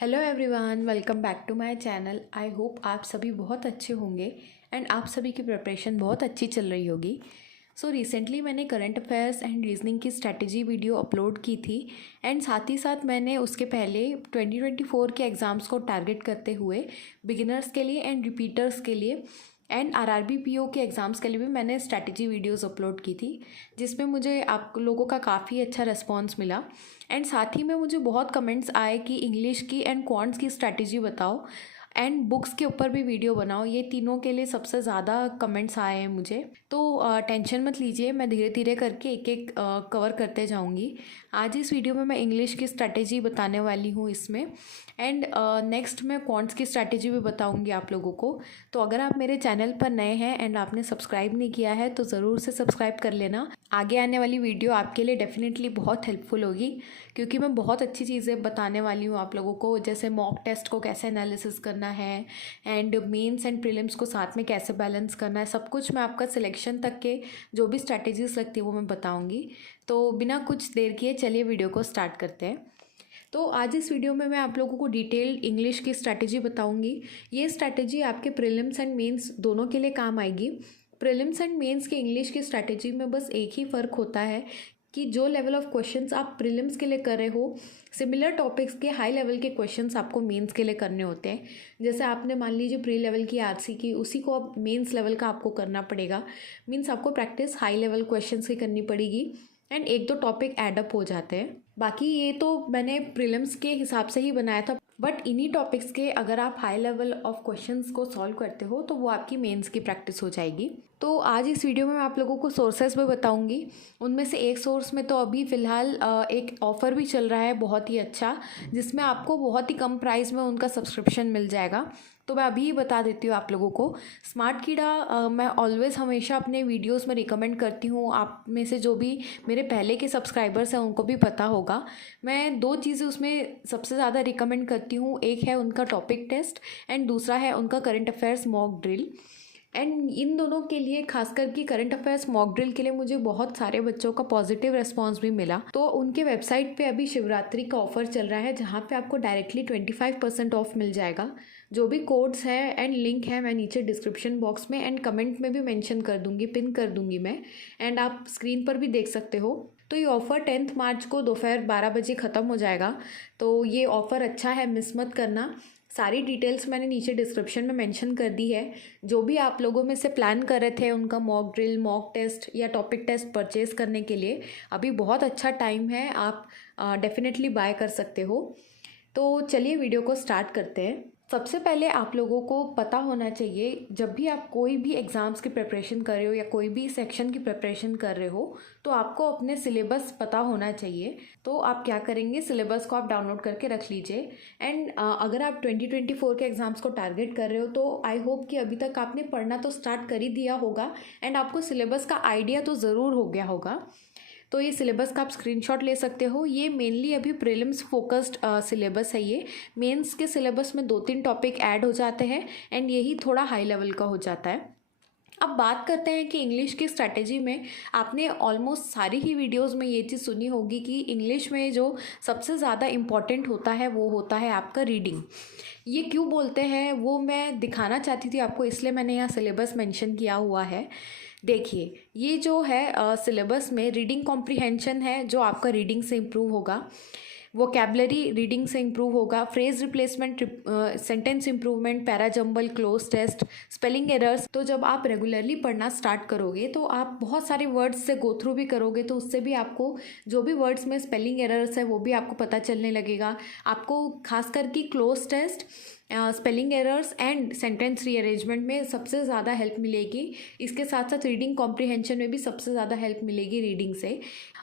Hello everyone, welcome back to my channel. I hope आप सभी बहुत अच्छे होंगे एंड आप सभी की प्रिपरेशन बहुत अच्छी चल रही होगी। सो रिसेंटली मैंने करंट अफेयर्स एंड रीजनिंग की स्ट्रैटेजी वीडियो अपलोड की थी एंड साथ ही साथ मैंने उसके पहले 2024 के एग्ज़ाम्स को टारगेट करते हुए बिगिनर्स के लिए एंड रिपीटर्स के लिए एंड आरआरबी पीओ के एग्ज़ाम्स के लिए भी मैंने स्ट्रैटेजी वीडियोस अपलोड की थी, जिसमें मुझे आप लोगों का काफ़ी अच्छा रिस्पांस मिला। एंड साथ ही में मुझे बहुत कमेंट्स आए कि इंग्लिश की एंड क्वांट्स की स्ट्रैटेजी बताओ एंड बुक्स के ऊपर भी वीडियो बनाओ। ये तीनों के लिए सबसे ज़्यादा कमेंट्स आए हैं मुझे। तो टेंशन मत लीजिए, मैं धीरे धीरे करके एक एक कवर करते जाऊंगी। आज इस वीडियो में मैं इंग्लिश की स्ट्रैटेजी बताने वाली हूँ इसमें, एंड नेक्स्ट मैं क्वांट्स की स्ट्रैटेजी भी बताऊंगी आप लोगों को। तो अगर आप मेरे चैनल पर नए हैं एंड आपने सब्सक्राइब नहीं किया है तो ज़रूर से सब्सक्राइब कर लेना। आगे आने वाली वीडियो आपके लिए डेफिनेटली बहुत हेल्पफुल होगी, क्योंकि मैं बहुत अच्छी चीज़ें बताने वाली हूँ आप लोगों को, जैसे मॉक टेस्ट को कैसे एनालिसिस करना है एंड मेंस एंड प्रीलिम्स को साथ में कैसे बैलेंस करना है। सब कुछ मैं आपका सिलेक्शन तक के जो भी स्ट्रैटेजीज लगती है वो मैं बताऊँगी। तो बिना कुछ देर किए चलिए वीडियो को स्टार्ट करते हैं। तो आज इस वीडियो में मैं आप लोगों को डिटेल्ड इंग्लिश की स्ट्रैटेजी बताऊंगी। ये स्ट्रैटेजी आपके प्रीलिम्स एंड मेंस दोनों के लिए काम आएगी। प्रीलिम्स एंड मेंस के इंग्लिश की स्ट्रैटेजी में बस एक ही फ़र्क होता है कि जो लेवल ऑफ क्वेश्चंस आप प्रीलिम्स के लिए कर रहे हो, सिमिलर टॉपिक्स के हाई लेवल के क्वेश्चंस आपको मेंस के लिए करने होते हैं। जैसे आपने मान लीजिए प्री लेवल की आरसी की, उसी को अब मेंस लेवल का आपको करना पड़ेगा। मीन्स आपको प्रैक्टिस हाई लेवल क्वेश्चंस की करनी पड़ेगी एंड एक दो टॉपिक एडअप हो जाते हैं। बाकी ये तो मैंने प्रीलिम्स के हिसाब से ही बनाया था, बट इन्हीं टॉपिक्स के अगर आप हाई लेवल ऑफ क्वेश्चंस को सॉल्व करते हो तो वो आपकी मेंस की प्रैक्टिस हो जाएगी। तो आज इस वीडियो में मैं आप लोगों को सोर्सेज भी बताऊंगी। उनमें से एक सोर्स में तो अभी फ़िलहाल एक ऑफ़र भी चल रहा है बहुत ही अच्छा, जिसमें आपको बहुत ही कम प्राइस में उनका सब्सक्रिप्शन मिल जाएगा। तो मैं अभी ही बता देती हूँ आप लोगों को। स्मार्ट कीड़ा मैं ऑलवेज़ हमेशा अपने वीडियोस में रिकमेंड करती हूँ। आप में से जो भी मेरे पहले के सब्सक्राइबर्स हैं उनको भी पता होगा। मैं दो चीज़ें उसमें सबसे ज़्यादा रिकमेंड करती हूँ। एक है उनका टॉपिक टेस्ट एंड दूसरा है उनका current affairs mock drill. And in दोनों के लिए, खासकर कि करंट अफेयर्स मॉक ड्रिल के लिए, मुझे बहुत सारे बच्चों का पॉजिटिव रिस्पांस भी मिला। तो उनके वेबसाइट पे अभी शिवरात्रि का ऑफर चल रहा है, जहाँ पे आपको डायरेक्टली 25% ऑफ मिल जाएगा। जो भी कोड्स हैं एंड लिंक है मैं नीचे डिस्क्रिप्शन बॉक्स में एंड कमेंट में भी मेंशन कर दूंगी, पिन कर दूंगी मैं, एंड आप स्क्रीन पर भी देख सकते हो। तो ये ऑफ़र 10 मार्च को दोपहर 12 बजे ख़त्म हो जाएगा। तो ये ऑफ़र अच्छा है, मिस मत करना। सारी डिटेल्स मैंने नीचे डिस्क्रिप्शन में मेंशन कर दी है। जो भी आप लोगों में से प्लान कर रहे थे उनका मॉक ड्रिल, मॉक टेस्ट या टॉपिक टेस्ट परचेज़ करने के लिए, अभी बहुत अच्छा टाइम है, आप डेफिनेटली बाय कर सकते हो। तो चलिए वीडियो को स्टार्ट करते हैं। सबसे पहले आप लोगों को पता होना चाहिए, जब भी आप कोई भी एग्ज़ाम्स की प्रिपरेशन कर रहे हो या कोई भी सेक्शन की प्रिपरेशन कर रहे हो, तो आपको अपने सिलेबस पता होना चाहिए। तो आप क्या करेंगे, सिलेबस को आप डाउनलोड करके रख लीजिए। एंड अगर आप 2024 के एग्ज़ाम्स को टारगेट कर रहे हो तो आई होप कि अभी तक आपने पढ़ना तो स्टार्ट कर ही दिया होगा एंड आपको सिलेबस का आइडिया तो ज़रूर हो गया होगा। तो ये सिलेबस का आप स्क्रीनशॉट ले सकते हो। ये मेनली अभी प्रीलिम्स फोकस्ड सिलेबस है। ये मेंस के सिलेबस में 2-3 टॉपिक ऐड हो जाते हैं एंड यही थोड़ा हाई लेवल का हो जाता है। अब बात करते हैं कि इंग्लिश की स्ट्रैटेजी में आपने ऑलमोस्ट सारी ही वीडियोस में ये चीज़ सुनी होगी कि इंग्लिश में जो सबसे ज़्यादा इम्पॉर्टेंट होता है वो होता है आपका रीडिंग। ये क्यों बोलते हैं वो मैं दिखाना चाहती थी आपको, इसलिए मैंने यहाँ सिलेबस मेंशन किया हुआ है। देखिए, ये जो है सिलेबस में रीडिंग कॉम्प्रिहेंशन है, जो आपका रीडिंग से इम्प्रूव होगा। वोकैबुलरी रीडिंग से इम्प्रूव होगा। Phrase replacement, sentence improvement, para jumble, cloze test, spelling errors. तो जब आप रेगुलरली पढ़ना स्टार्ट करोगे तो आप बहुत सारे वर्ड्स से गो थ्रू भी करोगे, तो उससे भी आपको जो भी वर्ड्स में स्पेलिंग एरर्स है वो भी आपको पता चलने लगेगा। आपको खास करके cloze test, spelling errors and sentence rearrangement में सबसे ज़्यादा हेल्प मिलेगी। इसके साथ साथ रीडिंग कॉम्प्रिहेंशन में भी सबसे ज़्यादा हेल्प मिलेगी रीडिंग से।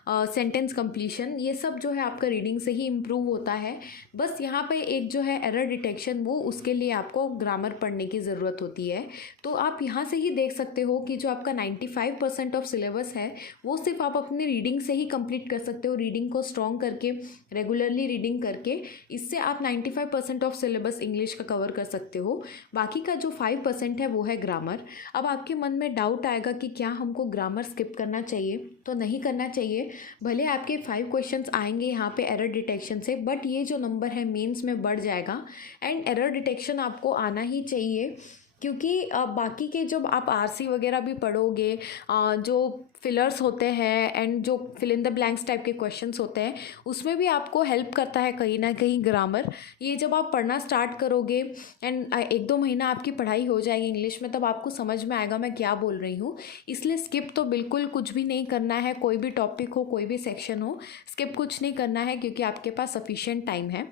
सेंटेंस कंप्लीशन, ये सब जो है आपका रीडिंग से ही इम्प्रूव होता है। बस यहाँ पे एक जो है एरर डिटेक्शन, वो उसके लिए आपको ग्रामर पढ़ने की ज़रूरत होती है। तो आप यहाँ से ही देख सकते हो कि जो आपका 95% ऑफ सिलेबस है वो सिर्फ आप अपनी रीडिंग से ही कंप्लीट कर सकते हो। रीडिंग को स्ट्रॉन्ग करके, रेगुलरली रीडिंग करके, इससे आप 95% ऑफ सिलेबस इंग्लिश का कवर कर सकते हो। बाकी का जो 5% है वो है ग्रामर। अब आपके मन में डाउट आएगा कि क्या हमको ग्रामर स्किप करना चाहिए? तो नहीं करना चाहिए। भले आपके 5 क्वेश्चंस आएंगे यहाँ पे एरर डिटेक्शन से, बट ये जो नंबर है मेंस में बढ़ जाएगा। एंड एरर डिटेक्शन आपको आना ही चाहिए, क्योंकि बाकी के जब आप आरसी वगैरह भी पढ़ोगे, जो फिलर्स होते हैं एंड जो fill in the blanks type के क्वेश्चंस होते हैं, उसमें भी आपको हेल्प करता है कहीं ना कहीं ग्रामर। ये जब आप पढ़ना स्टार्ट करोगे एंड 1-2 महीना आपकी पढ़ाई हो जाएगी इंग्लिश में, तब आपको समझ में आएगा मैं क्या बोल रही हूँ। इसलिए स्किप तो बिल्कुल कुछ भी नहीं करना है। कोई भी टॉपिक हो, कोई भी सेक्शन हो, स्किप कुछ नहीं करना है, क्योंकि आपके पास सफिशिएंट टाइम है।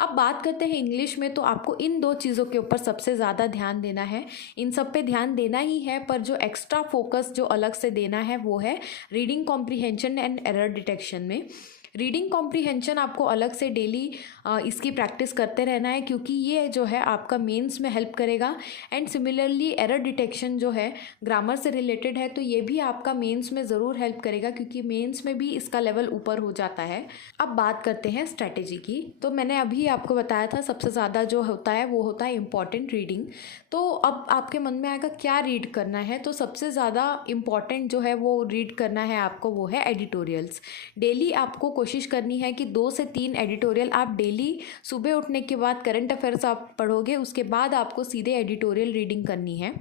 अब बात करते हैं इंग्लिश में, तो आपको इन 2 चीज़ों के ऊपर सबसे ज़्यादा ध्यान देना है। इन सब पे ध्यान देना ही है, पर जो एक्स्ट्रा फोकस जो अलग से देना है वो है reading comprehension and error detection में। रीडिंग कॉम्प्रिहेंशन आपको अलग से डेली इसकी प्रैक्टिस करते रहना है, क्योंकि ये जो है आपका मेंस में हेल्प करेगा। एंड सिमिलरली एरर डिटेक्शन जो है ग्रामर से रिलेटेड है, तो ये भी आपका मेंस में ज़रूर हेल्प करेगा, क्योंकि मेंस में भी इसका लेवल ऊपर हो जाता है। अब बात करते हैं स्ट्रैटेजी की। तो मैंने अभी आपको बताया था सबसे ज़्यादा जो होता है वो होता है इंपॉर्टेंट रीडिंग। तो अब आपके मन में आएगा क्या रीड करना है? तो सबसे ज़्यादा इम्पॉर्टेंट जो है वो रीड करना है आपको, वो है एडिटोरियल्स। डेली आपको कोशिश करनी है कि 2 से 3 एडिटोरियल आप डेली सुबह उठने के बाद, करंट अफेयर्स आप पढ़ोगे, उसके बाद आपको सीधे एडिटोरियल रीडिंग करनी है।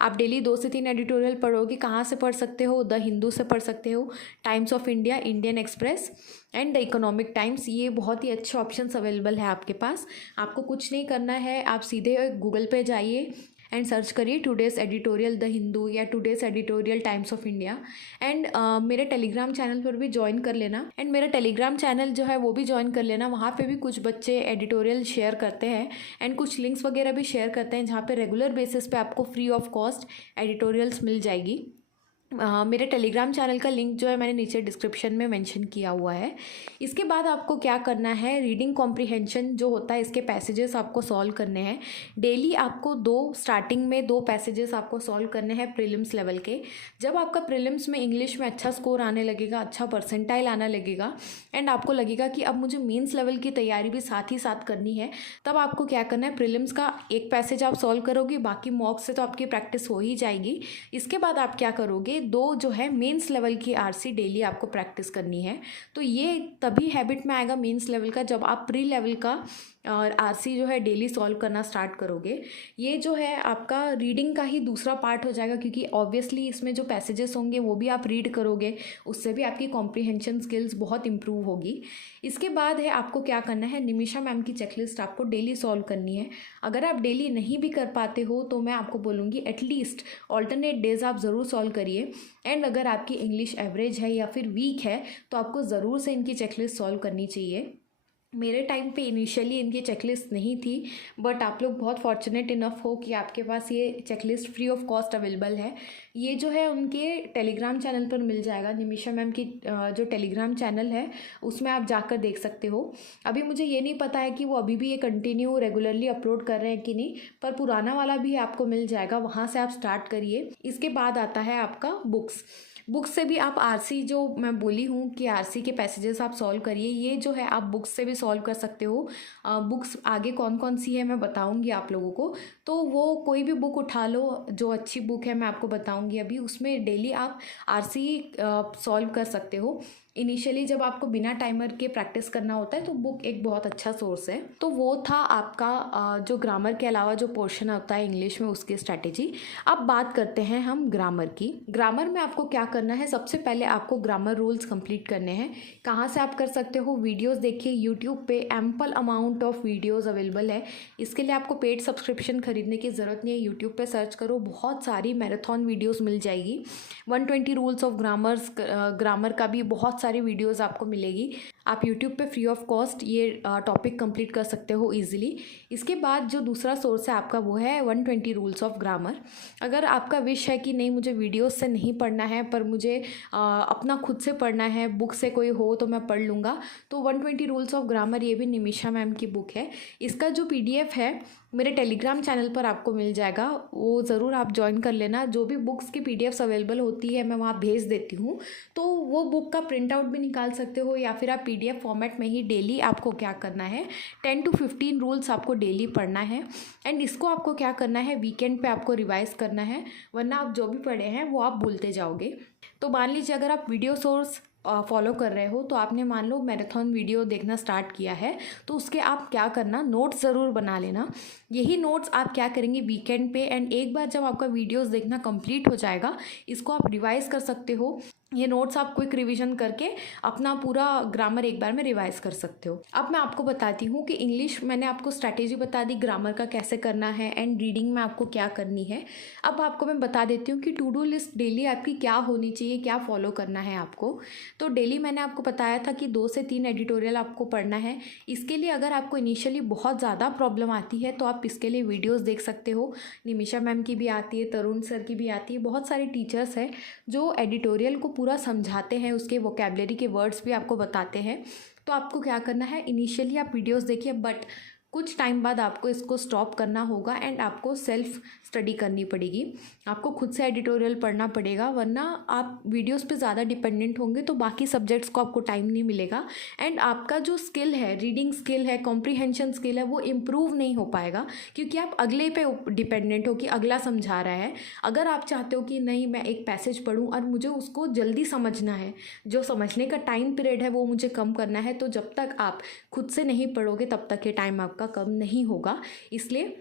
आप डेली 2 से 3 एडिटोरियल पढ़ोगे। कहाँ से पढ़ सकते हो? द हिंदू से पढ़ सकते हो, times of India, Indian express and the economic times. ये बहुत ही अच्छे ऑप्शंस अवेलेबल है आपके पास। आपको कुछ नहीं करना है, आप सीधे गूगल पे जाइए एंड सर्च करिए टुडेस एडिटोरियल द हिंदू या today's editorial times of India. And मेरे टेलीग्राम चैनल पर भी ज्वाइन कर लेना। एंड मेरा टेलीग्राम चैनल जो है वो भी ज्वाइन कर लेना। वहाँ पे भी कुछ बच्चे एडिटोरियल शेयर करते हैं एंड कुछ लिंक्स वगैरह भी शेयर करते हैं, जहाँ पे रेगुलर बेसिस पे आपको फ्री ऑफ कॉस्ट एडिटोरियल्स मिल जाएगी। मेरे टेलीग्राम चैनल का लिंक जो है मैंने नीचे डिस्क्रिप्शन में मेंशन किया हुआ है। इसके बाद आपको क्या करना है, रीडिंग कॉम्प्रिहेंशन जो होता है इसके पैसेजेस आपको सॉल्व करने हैं। डेली आपको स्टार्टिंग में 2 पैसेजेस आपको सॉल्व करने हैं प्रीलिम्स लेवल के। जब आपका प्रीलिम्स में इंग्लिश में अच्छा स्कोर आने लगेगा, अच्छा परसेंटाइल आने लगेगा एंड आपको लगेगा कि अब मुझे मेंस लेवल की तैयारी भी साथ ही साथ करनी है, तब आपको क्या करना है, प्रीलिम्स का 1 पैसेज आप सॉल्व करोगे, बाकी मॉक से तो आपकी प्रैक्टिस हो ही जाएगी। इसके बाद आप क्या करोगे, 2 जो है मेंस लेवल की आरसी डेली आपको प्रैक्टिस करनी है। तो ये तभी हैबिट में आएगा मेंस लेवल का, जब आप प्री लेवल का और आरसी जो है डेली सॉल्व करना स्टार्ट करोगे। ये जो है आपका रीडिंग का ही दूसरा पार्ट हो जाएगा, क्योंकि ऑब्वियसली इसमें जो पैसेजेस होंगे वो भी आप रीड करोगे, उससे भी आपकी कॉम्प्रिहेंशन स्किल्स बहुत इंप्रूव होगी। इसके बाद है आपको क्या करना है, निमिषा मैम की चेकलिस्ट आपको डेली सॉल्व करनी है। अगर आप डेली नहीं भी कर पाते हो तो मैं आपको बोलूँगी एटलीस्ट ऑल्टरनेट डेज आप ज़रूर सॉल्व करिए। एंड अगर आपकी इंग्लिश एवरेज है या फिर वीक है तो आपको ज़रूर से इनकी चेकलिस्ट सॉल्व करनी चाहिए। मेरे टाइम पे इनिशियली इनकी चेकलिस्ट नहीं थी, बट आप लोग बहुत फॉर्चुनेट इनफ हो कि आपके पास ये checklist free of cost available है। ये जो है उनके टेलीग्राम चैनल पर मिल जाएगा। निमिषा मैम की जो टेलीग्राम चैनल है उसमें आप जाकर देख सकते हो। अभी मुझे ये नहीं पता है कि वो अभी भी ये कंटिन्यू रेगुलरली अपलोड कर रहे हैं कि नहीं, पर पुराना वाला भी आपको मिल जाएगा, वहाँ से आप स्टार्ट करिए। इसके बाद आता है आपका बुक्स से भी आप आरसी, जो मैं बोली हूँ कि आरसी के पैसेजेस आप सॉल्व करिए, ये जो है आप बुक्स से भी सॉल्व कर सकते हो। बुक्स आगे कौन कौन सी है मैं बताऊँगी आप लोगों को, तो वो कोई भी बुक उठा लो जो अच्छी बुक है, मैं आपको बताऊँगी अभी। उसमें डेली आप आरसी सॉल्व कर सकते हो। इनिशियली जब आपको बिना टाइमर के प्रैक्टिस करना होता है तो बुक एक बहुत अच्छा सोर्स है। तो वो था आपका जो ग्रामर के अलावा जो पोर्शन होता है इंग्लिश में, उसकी स्ट्रैटेजी। अब बात करते हैं हम ग्रामर की। ग्रामर में आपको क्या करना है, सबसे पहले आपको ग्रामर रूल्स कंप्लीट करने हैं। कहाँ से आप कर सकते हो, वीडियोस देखिए, यूट्यूब पे ample amount of videos available है। इसके लिए आपको पेड सब्सक्रिप्शन खरीदने की ज़रूरत नहीं है। यूट्यूब पे सर्च करो, बहुत सारी मैराथन वीडियोस मिल जाएगी। 120 रूल्स ऑफ ग्रामर का भी बहुत सारी वीडियोस आपको मिलेगी। आप यूट्यूब पे फ्री ऑफ कॉस्ट ये टॉपिक कंप्लीट कर सकते हो इजीली। इसके बाद जो दूसरा सोर्स है आपका वो है 120 रूल्स ऑफ ग्रामर। अगर आपका विश है कि नहीं मुझे वीडियोस से नहीं पढ़ना है, पर मुझे अपना खुद से पढ़ना है, बुक से कोई हो तो मैं पढ़ लूँगा, तो 120 रूल्स ऑफ ग्रामर ये भी निमिषा मैम की बुक है। इसका जो PDF है मेरे टेलीग्राम चैनल पर आपको मिल जाएगा, वो ज़रूर आप ज्वाइन कर लेना। जो भी बुक्स की PDFs अवेलेबल होती है मैं वहाँ भेज देती हूँ, तो वो बुक का प्रिंट आउट भी निकाल सकते हो, या फिर आप PDF फॉर्मेट में ही डेली आपको क्या करना है, 10 to 15 रूल्स आपको डेली पढ़ना है। एंड इसको आपको क्या करना है, वीकेंड पे आपको रिवाइज करना है, वरना आप जो भी पढ़े हैं वो आप भूलते जाओगे। तो मान लीजिए अगर आप वीडियो सोर्स फॉलो कर रहे हो, तो आपने मान लो मैराथन वीडियो देखना स्टार्ट किया है, तो उसके आप क्या करना, नोट्स ज़रूर बना लेना। यही नोट्स आप क्या करेंगे वीकेंड पे, एंड एक बार जब आपका वीडियोस देखना कंप्लीट हो जाएगा, इसको आप रिवाइज कर सकते हो। ये नोट्स आप क्विक रिवीजन करके अपना पूरा ग्रामर एक बार में रिवाइज कर सकते हो। अब मैं आपको बताती हूँ कि इंग्लिश मैंने आपको स्ट्रैटेजी बता दी ग्रामर का कैसे करना है, एंड रीडिंग में आपको क्या करनी है। अब आपको मैं बता देती हूँ कि टू डू लिस्ट डेली आपकी क्या होनी चाहिए, क्या फॉलो करना है आपको। तो डेली मैंने आपको बताया था कि 2 से 3 एडिटोरियल आपको पढ़ना है। इसके लिए अगर आपको इनिशियली बहुत ज़्यादा प्रॉब्लम आती है तो आप इसके लिए वीडियोज़ देख सकते हो। निमिषा मैम की भी आती है, तरुण सर की भी आती है, बहुत सारे टीचर्स हैं जो एडिटोरियल को पूरा समझाते हैं, उसके वोकेबलरी के वर्ड्स भी आपको बताते हैं। तो आपको क्या करना है, इनिशियली आप वीडियोस देखिए, बट कुछ टाइम बाद आपको इसको स्टॉप करना होगा एंड आपको सेल्फ स्टडी करनी पड़ेगी। आपको खुद से एडिटोरियल पढ़ना पड़ेगा, वरना आप वीडियोस पे ज़्यादा डिपेंडेंट होंगे तो बाकी सब्जेक्ट्स को आपको टाइम नहीं मिलेगा, एंड आपका जो स्किल है, रीडिंग स्किल है, कॉम्प्रीहेंशन स्किल है, वो इम्प्रूव नहीं हो पाएगा, क्योंकि आप अगले पे डिपेंडेंट हो कि अगला समझा रहा है। अगर आप चाहते हो कि नहीं मैं एक पैसेज पढ़ूँ और मुझे उसको जल्दी समझना है, जो समझने का टाइम पीरियड है वो मुझे कम करना है, तो जब तक आप खुद से नहीं पढ़ोगे तब तक ये टाइम आपका कम नहीं होगा। इसलिए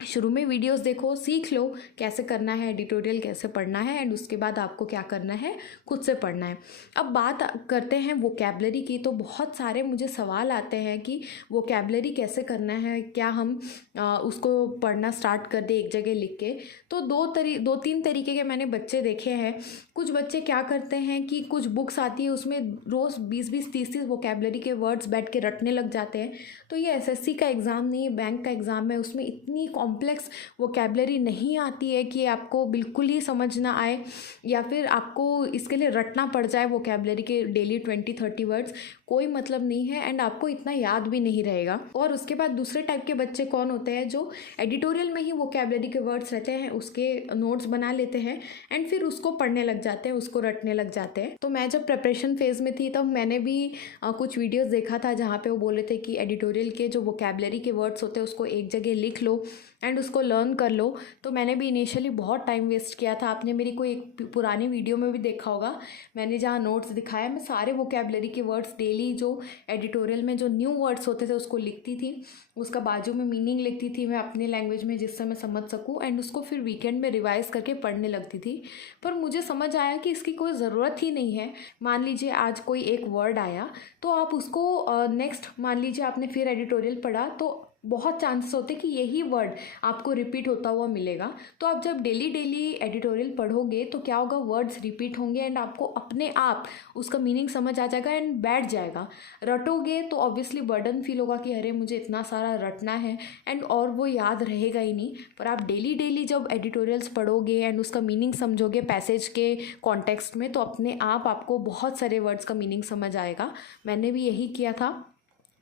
शुरू में वीडियोस देखो, सीख लो कैसे करना है, एडिटोरियल कैसे पढ़ना है, एंड उसके बाद आपको क्या करना है, खुद से पढ़ना है। अब बात करते हैं वोकेबलरी की। तो बहुत सारे मुझे सवाल आते हैं कि वोकेबलरी कैसे करना है, क्या हम उसको पढ़ना स्टार्ट कर दे एक जगह लिख के। तो 2-3 तरीके के मैंने बच्चे देखे हैं। कुछ बच्चे क्या करते हैं कि कुछ बुक्स आती है, उसमें रोज़ 20-20 30-30 वोकेबलरी के वर्ड्स बैठ के रटने लग जाते हैं। तो ये SSC का एग्ज़ाम नहीं है, बैंक का एग्ज़ाम है, उसमें इतनी कॉम्प्लेक्स वोकेबलरी नहीं आती है कि आपको बिल्कुल ही समझ ना आए, या फिर आपको इसके लिए रटना पड़ जाए वोकेबलरी के डेली 20-30 वर्ड्स। कोई मतलब नहीं है, एंड आपको इतना याद भी नहीं रहेगा। और उसके बाद दूसरे टाइप के बच्चे कौन होते हैं, जो एडिटोरियल में ही वोकेबलरी के वर्ड्स रहते हैं, उसके नोट्स बना लेते हैं एंड फिर उसको पढ़ने लग जाते हैं, उसको रटने लग जाते हैं। तो मैं जब प्रिपरेशन फेज़ में थी तब मैंने भी कुछ वीडियोस देखा था जहाँ पे वो बोले थे कि एडिटोरियल के जो वोकेबलरी के वर्ड्स होते हैं उसको एक जगह लिख लो एंड उसको लर्न कर लो। तो मैंने भी इनिशियली बहुत टाइम वेस्ट किया था। आपने मेरी कोई एक पुरानी वीडियो में भी देखा होगा, मैंने जहाँ नोट्स दिखाया, मैं सारे वोकेबलरी के वर्ड्स डेली जो एडिटोरियल में जो न्यू वर्ड्स होते थे उसको लिखती थी, उसका बाजू में मीनिंग लिखती थी मैं अपने लैंग्वेज में जिससे मैं समझ सकूं, एंड उसको फिर वीकेंड में रिवाइज करके पढ़ने लगती थी। पर मुझे समझ आया कि इसकी कोई ज़रूरत ही नहीं है। मान लीजिए आज कोई एक वर्ड आया तो आप उसको नेक्स्ट, मान लीजिए आपने फिर एडिटोरियल पढ़ा तो बहुत चांसेस होते कि यही वर्ड आपको रिपीट होता हुआ मिलेगा। तो आप जब डेली डेली एडिटोरियल पढ़ोगे तो क्या होगा, वर्ड्स रिपीट होंगे एंड आपको अपने आप उसका मीनिंग समझ आ जाएगा एंड बैठ जाएगा। रटोगे तो ऑब्वियसली बर्डन फील होगा कि अरे मुझे इतना सारा रटना है, एंड और वो याद रहेगा ही नहीं। पर आप डेली डेली जब एडिटोरियल्स पढ़ोगे एंड उसका मीनिंग समझोगे पैसेज के कॉन्टेक्स्ट में, तो अपने आप आपको बहुत सारे वर्ड्स का मीनिंग समझ आएगा। मैंने भी यही किया था।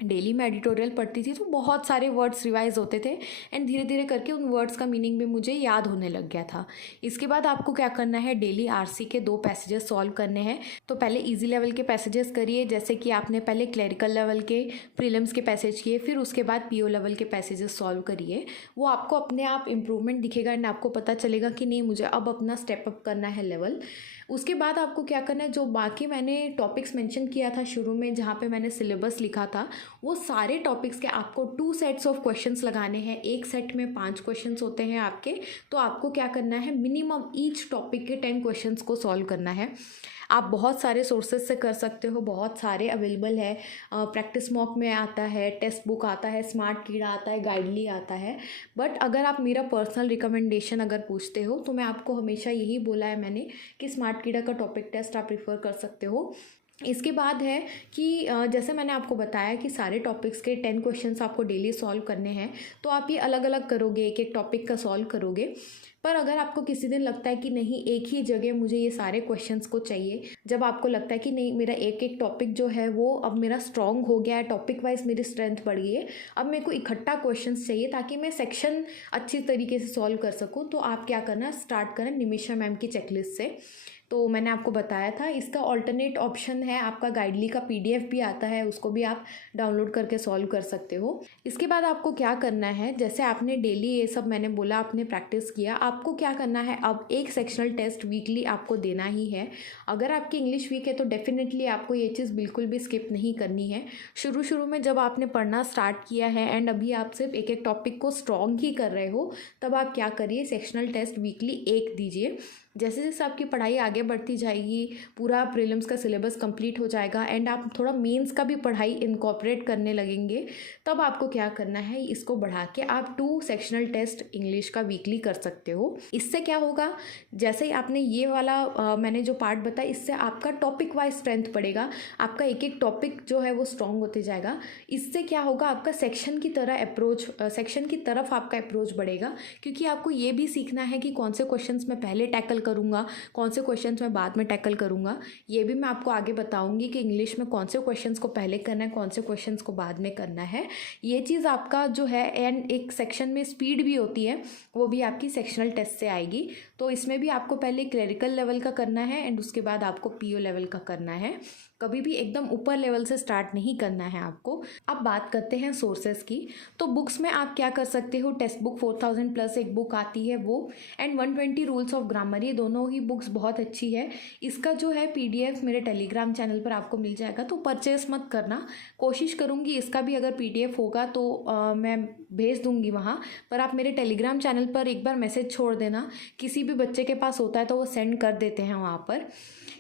डेली मैं एडिटोरियल पढ़ती थी तो बहुत सारे वर्ड्स रिवाइज होते थे एंड धीरे धीरे करके उन वर्ड्स का मीनिंग भी मुझे याद होने लग गया था। इसके बाद आपको क्या करना है, डेली RC के 2 पैसेजेस सॉल्व करने हैं। तो पहले इजी लेवल के पैसेजेस करिए, जैसे कि आपने पहले क्लरिकल लेवल के प्रीलिम्स के पैसेज किए, फिर उसके बाद PO लेवल के पैसेजेस सॉल्व करिए। वो आपको अपने आप इम्प्रूवमेंट दिखेगा एंड आपको पता चलेगा कि नहीं मुझे अब अपना स्टेप अप करना है लेवल। उसके बाद आपको क्या करना है, जो बाकी मैंने टॉपिक्स मेंशन किया था शुरू में जहाँ पे मैंने सिलेबस लिखा था, वो सारे टॉपिक्स के आपको 2 सेट्स ऑफ क्वेश्चंस लगाने हैं। एक सेट में 5 क्वेश्चंस होते हैं आपके। तो आपको क्या करना है, मिनिमम ईच टॉपिक के 10 क्वेश्चंस को सॉल्व करना है। आप बहुत सारे सोर्सेज से कर सकते हो, बहुत सारे अवेलेबल है। प्रैक्टिस मॉक में आता है, टेक्स्ट बुक आता है, स्मार्ट कीड़ा आता है, गाइडली आता है। बट अगर आप मेरा पर्सनल रिकमेंडेशन अगर पूछते हो तो मैं आपको हमेशा यही बोला है मैंने कि स्मार्ट कीड़ा का टॉपिक टेस्ट आप प्रीफर कर सकते हो। इसके बाद है कि जैसे मैंने आपको बताया कि सारे टॉपिक्स के 10 क्वेश्चंस आपको डेली सॉल्व करने हैं। तो आप ये अलग अलग करोगे, एक एक टॉपिक का सॉल्व करोगे। पर अगर आपको किसी दिन लगता है कि नहीं एक ही जगह मुझे ये सारे क्वेश्चंस को चाहिए, जब आपको लगता है कि नहीं मेरा एक एक टॉपिक जो है वो अब मेरा स्ट्रॉन्ग हो गया है, टॉपिक वाइज मेरी स्ट्रेंथ बढ़ गई है, अब मेरे को इकट्ठा क्वेश्चंस चाहिए ताकि मैं सेक्शन अच्छी तरीके से सॉल्व कर सकूँ, तो आप क्या करना, स्टार्ट करें निमिषा मैम की चेकलिस्ट से। तो मैंने आपको बताया था। इसका ऑल्टरनेट ऑप्शन है, आपका गाइडली का पीडीएफ भी आता है, उसको भी आप डाउनलोड करके सॉल्व कर सकते हो। इसके बाद आपको क्या करना है, जैसे आपने डेली ये सब मैंने बोला आपने प्रैक्टिस किया, आपको क्या करना है, अब एक सेक्शनल टेस्ट वीकली आपको देना ही है। अगर आपकी इंग्लिश वीक है तो डेफिनेटली आपको ये चीज़ बिल्कुल भी स्किप नहीं करनी है। शुरू शुरू में जब आपने पढ़ना स्टार्ट किया है एंड अभी आप सिर्फ एक एक टॉपिक को स्ट्रॉन्ग ही कर रहे हो, तब आप क्या करिए, सेक्शनल टेस्ट वीकली एक दीजिए। जैसे जैसे आपकी पढ़ाई आगे बढ़ती जाएगी, पूरा प्रीलिम्स का सिलेबस कंप्लीट हो जाएगा एंड आप थोड़ा मेंस का भी पढ़ाई इनकॉर्पोरेट करने लगेंगे, तब आपको क्या करना है, इसको बढ़ा के आप 2 सेक्शनल टेस्ट इंग्लिश का वीकली कर सकते हो। इससे क्या होगा, जैसे ही आपने ये वाला मैंने जो पार्ट बताया, इससे आपका टॉपिक वाइज स्ट्रेंथ बढ़ेगा, आपका एक एक टॉपिक जो है वो स्ट्रॉन्ग होते जाएगा। इससे क्या होगा, आपका सेक्शन की तरह अप्रोच, सेक्शन की तरफ आपका अप्रोच बढ़ेगा, क्योंकि आपको ये भी सीखना है कि कौन से क्वेश्चंस मैं पहले टैकल करूँगा, कौन से क्वेश्चंस मैं बाद में टैकल करूँगा। ये भी मैं आपको आगे बताऊँगी कि इंग्लिश में कौन से क्वेश्चंस को पहले करना है, कौन से क्वेश्चंस को बाद में करना है। ये चीज़ आपका जो है, एंड एक सेक्शन में स्पीड भी होती है, वो भी आपकी सेक्शनल टेस्ट से आएगी। तो इसमें भी आपको पहले क्लरिकल लेवल का करना है एंड उसके बाद आपको पीओ लेवल का करना है। कभी भी एकदम ऊपर लेवल से स्टार्ट नहीं करना है आपको। अब बात करते हैं सोर्सेज की। तो बुक्स में आप क्या कर सकते हो, टेक्स्ट बुक 4000 प्लस एक बुक आती है वो, एंड 120 रूल्स ऑफ ग्रामर, ये दोनों ही बुक्स बहुत अच्छी है। इसका जो है पीडीएफ मेरे टेलीग्राम चैनल पर आपको मिल जाएगा, तो परचेस मत करना। कोशिश करूँगी इसका भी अगर पीडीएफ होगा तो मैं भेज दूँगी वहाँ पर। आप मेरे टेलीग्राम चैनल पर एक बार मैसेज छोड़ देना, किसी भी बच्चे के पास होता है तो वो सेंड कर देते हैं वहाँ पर।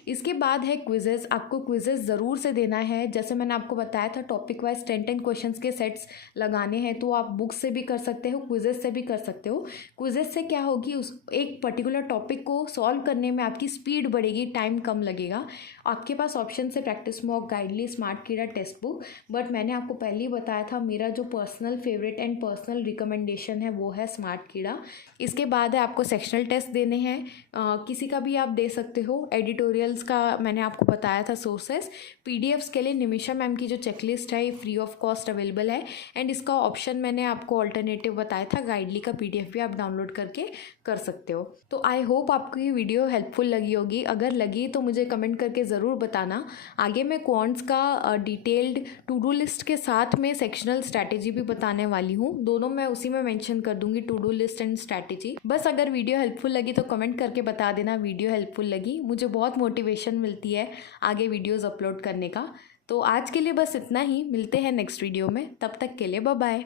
इसके बाद है क्विजेज़, आपको क्विजेज़ ज़रूर से देना है। जैसे मैंने आपको बताया था, टॉपिक वाइज 10-10 क्वेश्चंस के सेट्स लगाने हैं, तो आप बुक से भी कर सकते हो, क्विजेज़ से भी कर सकते हो। क्विजेज़ से क्या होगी, उस एक पर्टिकुलर टॉपिक को सॉल्व करने में आपकी स्पीड बढ़ेगी, टाइम कम लगेगा। आपके पास ऑप्शन है प्रैक्टिस मॉक, गाइडली, स्मार्ट कीड़ा, टेक्स्ट बुक, बट मैंने आपको पहले ही बताया था मेरा जो personal favourite and personal recommendation है वो है स्मार्ट कीड़ा। इसके बाद है आपको सेक्शनल टेस्ट देने हैं, किसी का भी आप दे सकते हो। एडिटोरियल्स का मैंने आपको बताया था सोर्सेस। पीडीएफ्स के लिए निमिषा मैम की जो चेकलिस्ट है ये फ्री ऑफ कॉस्ट अवेलेबल है, एंड इसका ऑप्शन मैंने आपको ऑल्टरनेटिव बताया था, गाइडली का पीडीएफ भी आप डाउनलोड करके कर सकते हो। तो आई होप आपको ये वीडियो हेल्पफुल लगी होगी। अगर लगी तो मुझे कमेंट करके ज़रूर बताना। आगे मैं क्वांट्स का डिटेल्ड टू डू लिस्ट के साथ में सेक्शनल स्ट्रैटेजी भी बताने वाली हूँ, दोनों मैं उसी में मेंशन कर दूंगी, to do list and strategy. बस अगर वीडियो हेल्पफुल लगी तो कमेंट करके बता देना वीडियो हेल्पफुल लगी, मुझे बहुत मोटिवेशन मिलती है आगे वीडियोज़ अपलोड करने का। तो आज के लिए बस इतना ही, मिलते हैं नेक्स्ट वीडियो में, तब तक के लिए बाय बाय।